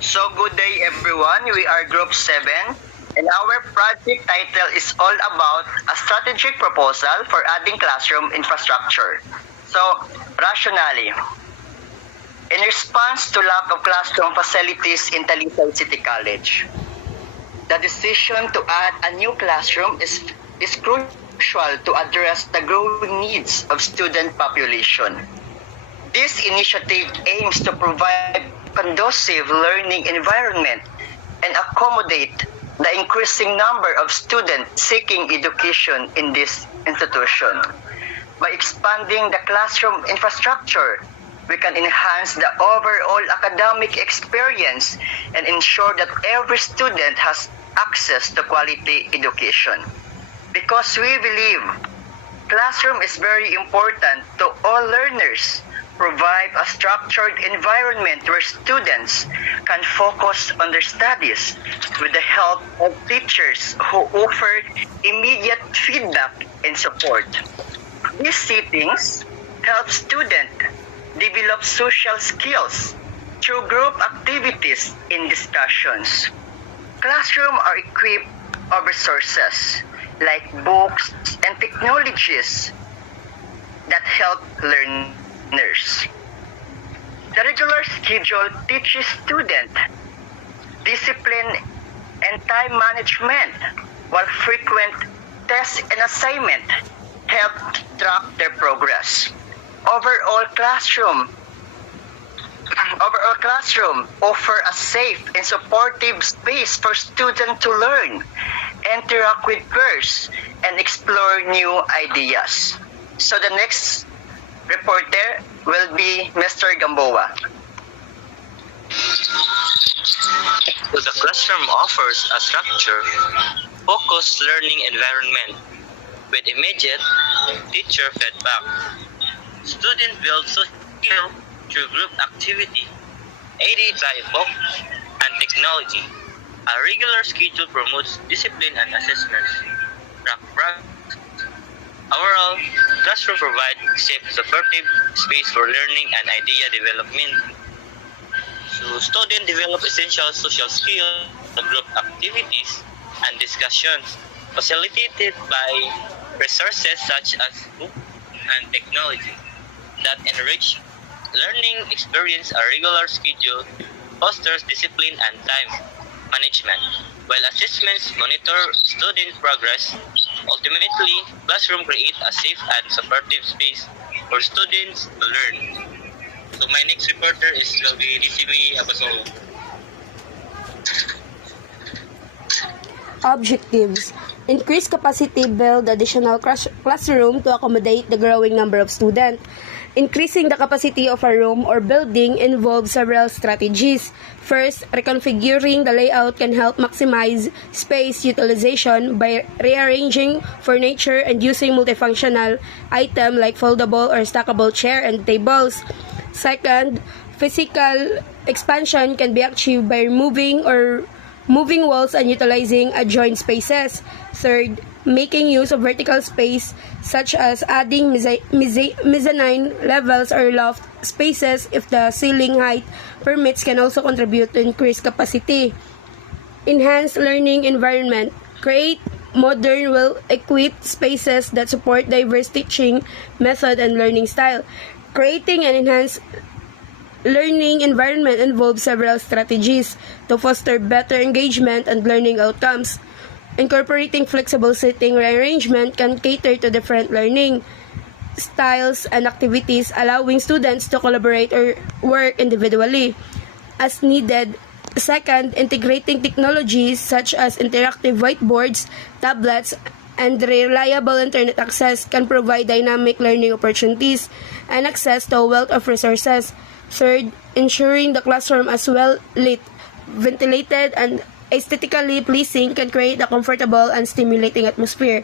So good day everyone, we are Group 7 and our project title is all about a strategic proposal for adding classroom infrastructure. So, rationally, in response to lack of classroom facilities in Talisay City College, the decision to add a new classroom is crucial to address the growing needs of student population. This initiative aims to provide conducive learning environment and accommodate the increasing number of students seeking education in this institution. By expanding the classroom infrastructure, we can enhance the overall academic experience and ensure that every student has access to quality education. Because we believe classroom is very important to all learners, provide a structured environment where students can focus on their studies with the help of teachers who offer immediate feedback and support. These settings help students develop social skills through group activities and discussions. Classrooms are equipped of resources like books and technologies that help learners. The regular schedule teaches students discipline and time management, while frequent tests and assignments help track their progress. Overall classroom offer a safe and supportive space for students to learn, interact with peers, and explore new ideas. So the next reporter will be Mr. Gamboa. So the classroom offers a structured, focused learning environment with immediate teacher feedback. Students build social skills through group activity, aided by books and technology. A regular schedule promotes discipline and assessments. Overall, classroom provide safe, supportive space for learning and idea development. So students develop essential social skills, group activities, and discussions facilitated by resources such as books and technology that enrich learning experience. A regular schedule fosters discipline and time management, while assessments monitor student progress. Ultimately, classroom create a safe and supportive space for students to learn. So my next reporter will be DCB Abasolo. Objectives: increase capacity, build additional classroom to accommodate the growing number of students. Increasing the capacity of a room or building involves several strategies. First, reconfiguring the layout can help maximize space utilization by rearranging furniture and using multifunctional items like foldable or stackable chairs and tables. Second, physical expansion can be achieved by moving walls and utilizing adjoined spaces. Third, making use of vertical space such as adding mezzanine levels or loft spaces if the ceiling height permits can also contribute to increased capacity. Enhance learning environment. Create modern, well-equipped spaces that support diverse teaching method and learning style. Creating an enhanced learning environment involves several strategies to foster better engagement and learning outcomes. Incorporating flexible seating arrangement can cater to different learning styles and activities, allowing students to collaborate or work individually as needed. Second, integrating technologies such as interactive whiteboards, tablets, and reliable internet access can provide dynamic learning opportunities and access to a wealth of resources. Third, ensuring the classroom is well lit, ventilated, and aesthetically pleasing can create a comfortable and stimulating atmosphere.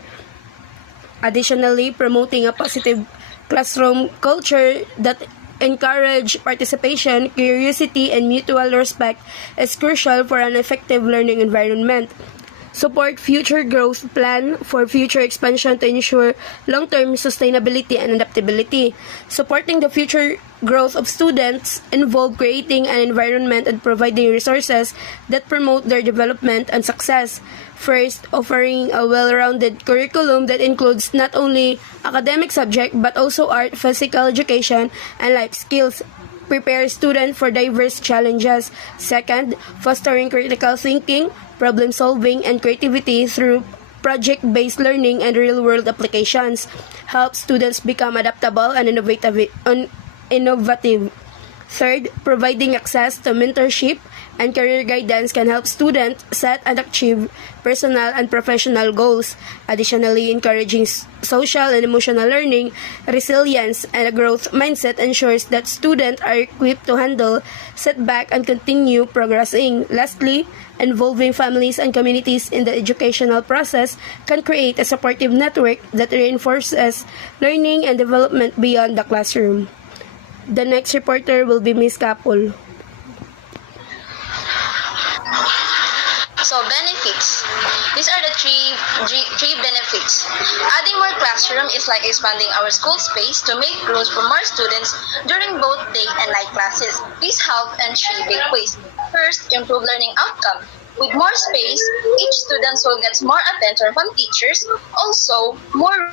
Additionally, promoting a positive classroom culture that encourage participation, curiosity, and mutual respect is crucial for an effective learning environment. Support future growth plan for future expansion to ensure long-term sustainability and adaptability. Supporting the future growth of students involve creating an environment and providing resources that promote their development and success. First, offering a well-rounded curriculum that includes not only academic subject but also art, physical education, and life skills. Prepare students for diverse challenges. Second, fostering critical thinking, problem solving, and creativity through project-based learning and real-world applications. Help students become adaptable and innovative. Third, providing access to mentorship and career guidance can help students set and achieve personal and professional goals. Additionally, encouraging social and emotional learning, resilience, and a growth mindset ensures that students are equipped to handle setback and continue progressing. Lastly, involving families and communities in the educational process can create a supportive network that reinforces learning and development beyond the classroom. The next reporter will be Miss Kapul. So benefits. These are the three benefits. Adding more classroom is like expanding our school space to make rooms for more students during both day and night classes. These help in three big ways. First, improve learning outcome. With more space, each student will get more attention from teachers. Also, more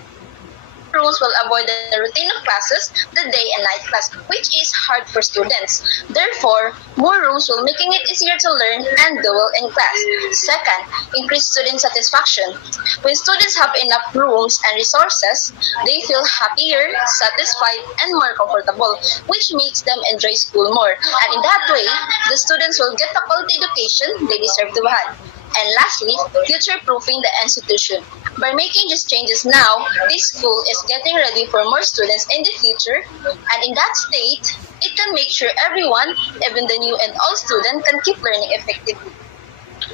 rooms will avoid the routine of classes, the day and night class, which is hard for students. Therefore, more rooms will making it easier to learn and do well in class. Second, increase student satisfaction. When students have enough rooms and resources, they feel happier, satisfied, and more comfortable, which makes them enjoy school more. And in that way, the students will get the quality education they deserve to have. And lastly, future-proofing the institution. By making these changes now, this school is getting ready for more students in the future, and in that state, it can make sure everyone, even the new and old student, can keep learning effectively.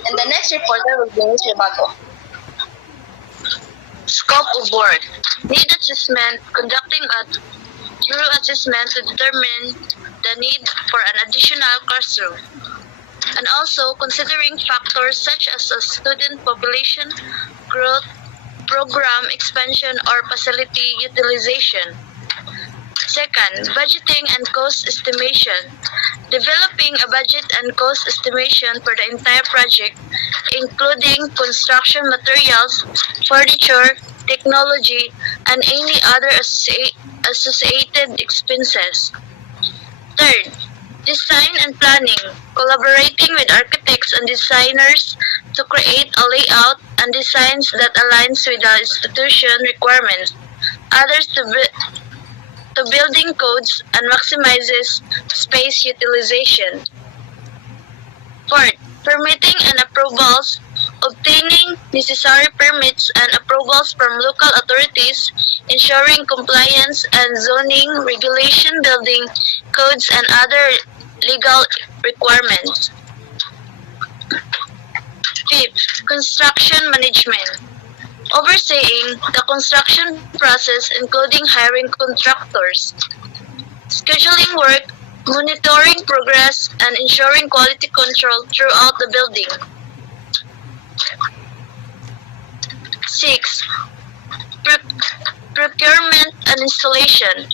And the next reporter will be Ms. Ribago. Scope of work. Need assessment, conducting a thorough assessment to determine the need for an additional classroom. And also considering factors such as a student population, growth, program expansion, or facility utilization. Second, budgeting and cost estimation. Developing a budget and cost estimation for the entire project, including construction materials, furniture, technology, and any other associated expenses. Third, design and planning, collaborating with architects and designers to create a layout and designs that aligns with the institution requirements. Others to building codes and maximizes space utilization. Fourth, permitting and approvals, obtaining necessary permits and approvals from local authorities, ensuring compliance and zoning, regulation, building codes, and other legal requirements. Fifth, construction management. Overseeing the construction process, including hiring contractors, scheduling work, monitoring progress, and ensuring quality control throughout the building. 6. Procurement and installation.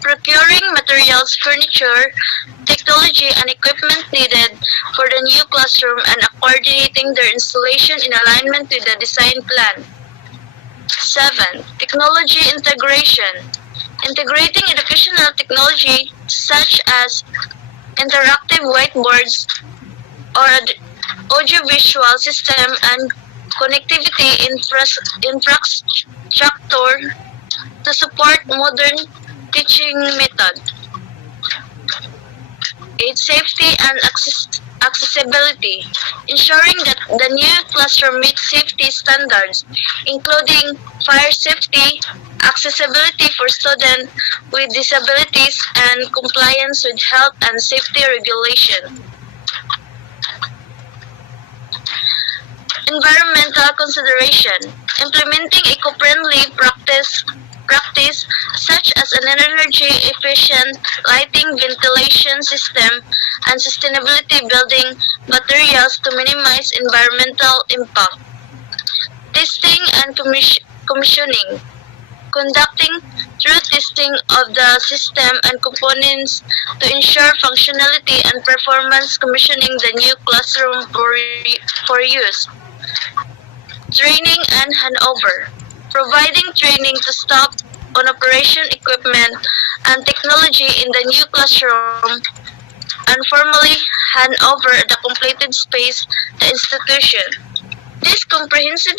Procuring materials, furniture, technology, and equipment needed for the new classroom and coordinating their installation in alignment with the design plan. 7. Technology integration. Integrating educational technology such as interactive whiteboards or audiovisual system and connectivity infrastructure to support modern teaching method. 8. Safety and accessibility. Ensuring that the new classroom meets safety standards, including fire safety, accessibility for students with disabilities, and compliance with health and safety regulation. Environmental consideration. Implementing eco-friendly practice such as an energy-efficient lighting, ventilation system, and sustainability building materials to minimize environmental impact. Testing and commissioning. conducting through testing of the system and components to ensure functionality and performance, commissioning the new classroom for use. Training and handover. Providing training to staff on operation equipment and technology in the new classroom and formally hand over the completed space to institution. This comprehensive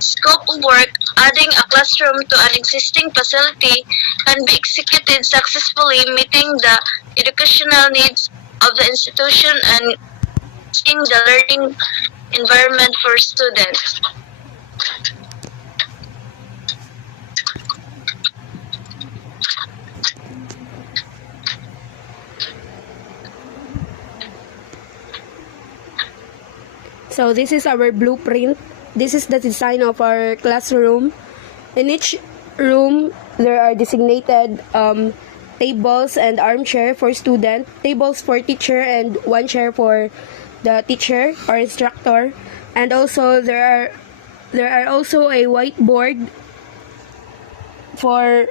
scope of work, adding a classroom to an existing facility, can be executed successfully, meeting the educational needs of the institution and enhancing the learning environment for students. So this is our blueprint. This is the design of our classroom. In each room, there are designated tables and armchair for student, tables for teacher, and one chair for the teacher or instructor. And also there are also a whiteboard for